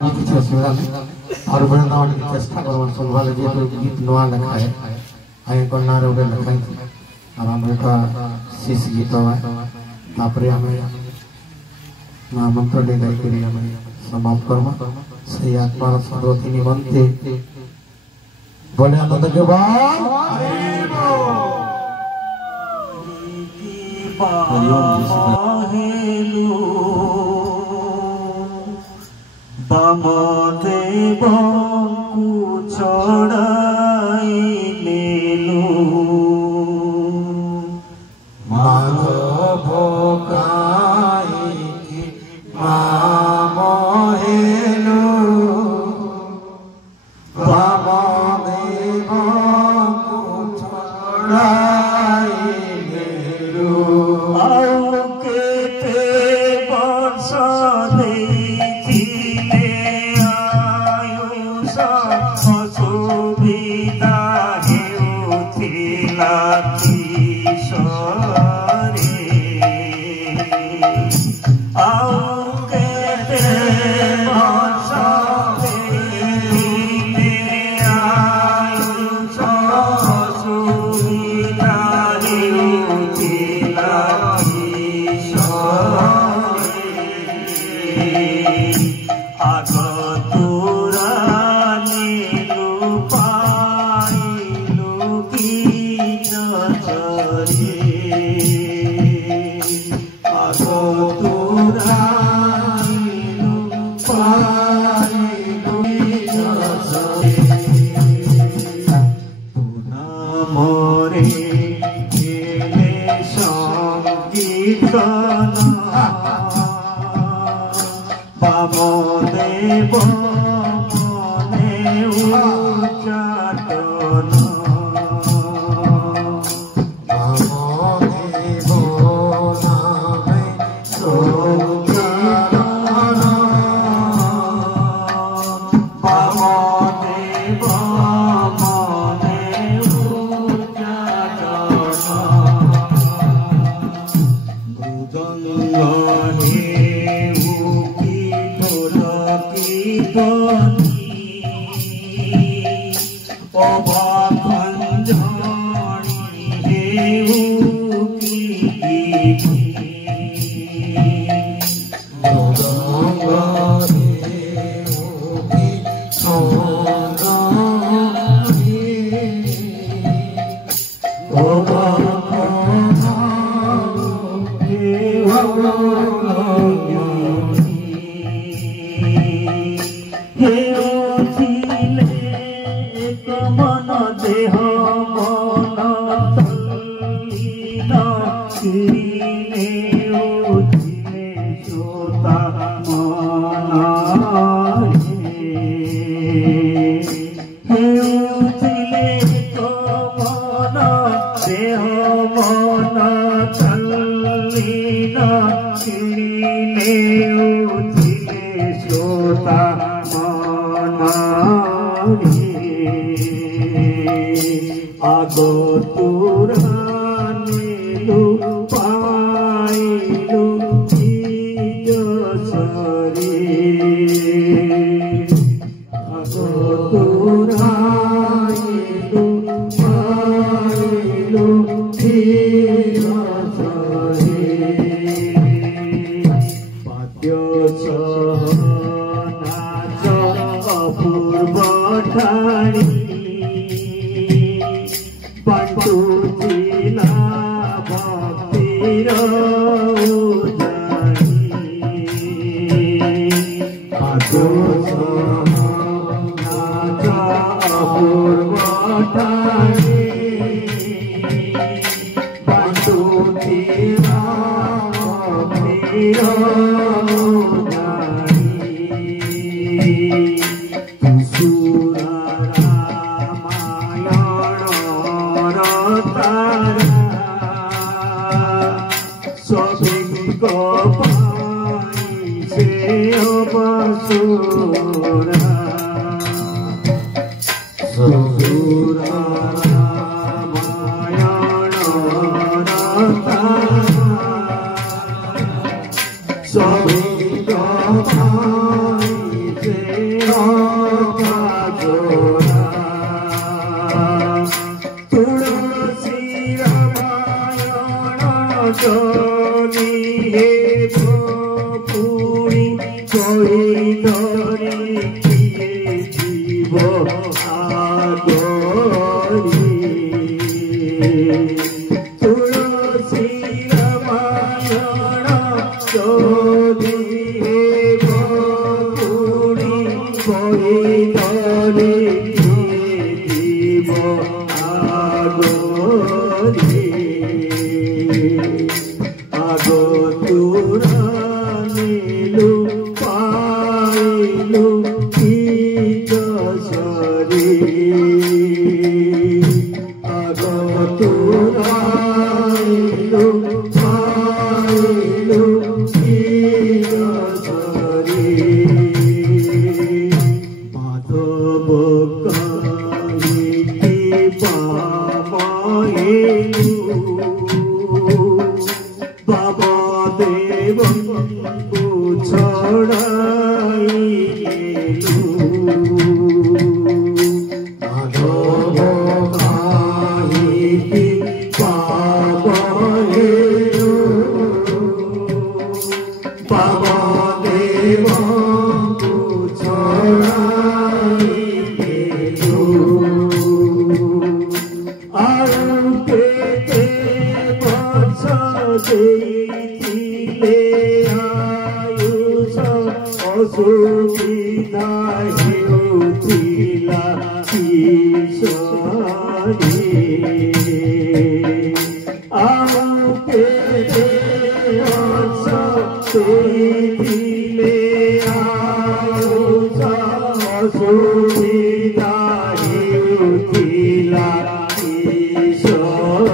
কিছু অসুবিধা নেই আর উপরে না অনেক চেষ্টা করবো শুনবালে যেহেতু গীত নোয়া লেখা হয় আগে কন্যার ওটা লেখাই আর আমরা এটা শেষ গীত হয় তারপরে আমি মহামন্ত্র গাই করে আমি সমাপ্ত করবো সেই আত্মার সর্বতি নিমন্ত্রে বলে আনন্দ বামদেব ছড়াই লেলু মাধব কাই মামহেলু বামদেব ছড়াই লেলু আউ কেতে বর্ষ দেখিলে অসুবিধা হেউথিলা কিশোরে আউ কেতে বর্ষ দেখিলে অসুবিধা হেউথিলা কিশোরে আগতুরা নীলু পাইলু কি নজরে আগতুরা নীলু পাইলু কি নজরে পুনামরে গেলে সঙ্গীত বামদেব মনে উচ্চাটন বামদেব নামে সংকীর্তন বামদেব মনে উচ্চাটন মৃদঙ্গ মন দেহ মন তল্লীন ছিনে উঠিলে শ্রোতা মন উঠিলে মন দেহ মন তল্লীন ছিনে উঠিলে শ্রোতা মন আগতুরা নীলু পাইলু কিশোরে আগতুরা নীলু পাইলু কিশোরে পাদ্য সহ নাচ অপূর্ব ঠাড়ি পটুচিলা ভক্তির অপূর্ব ঠাড়ি পটুচিলা ভক্তির সবিক পাইছে অবসুরা সুরা রামায়ণ রতা সবিক পাইছে जोड़ा तुलसी रामायण चली हे पुणी कोई धरी किए जीव आगरी तुलसी रामायण चली हे पुणी कोई धरी किए जीव आगरी आगो तुरा नीलू पाइलू की दशरी आगो तुरा नीलू पाइलू की दशरी माधव कही की पामायलू बाबा देव छड़ाई माधव कही पामायलू बाबा देव छड़ाई ଦେଇଥିଲେ ଆୟୁଷ ଅସୁବିଧା ହେଉଥିଲା କିଶୋରୀ ଆଉ କେତେ ବର୍ଷ ଦେଇଥିଲେ ଆୟୁଷ ଅସୁବିଧା ହେଉଥିଲା କିଶୋରୀ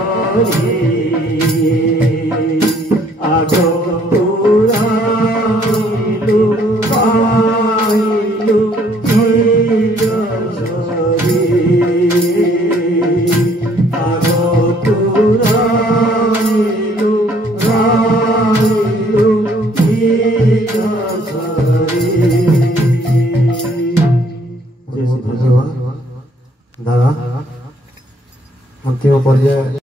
आगो तुरा नीलू पाइलू की दशरी आगो तुरा नीलू पाइलू की दशरी दादा अंतिम पर्याय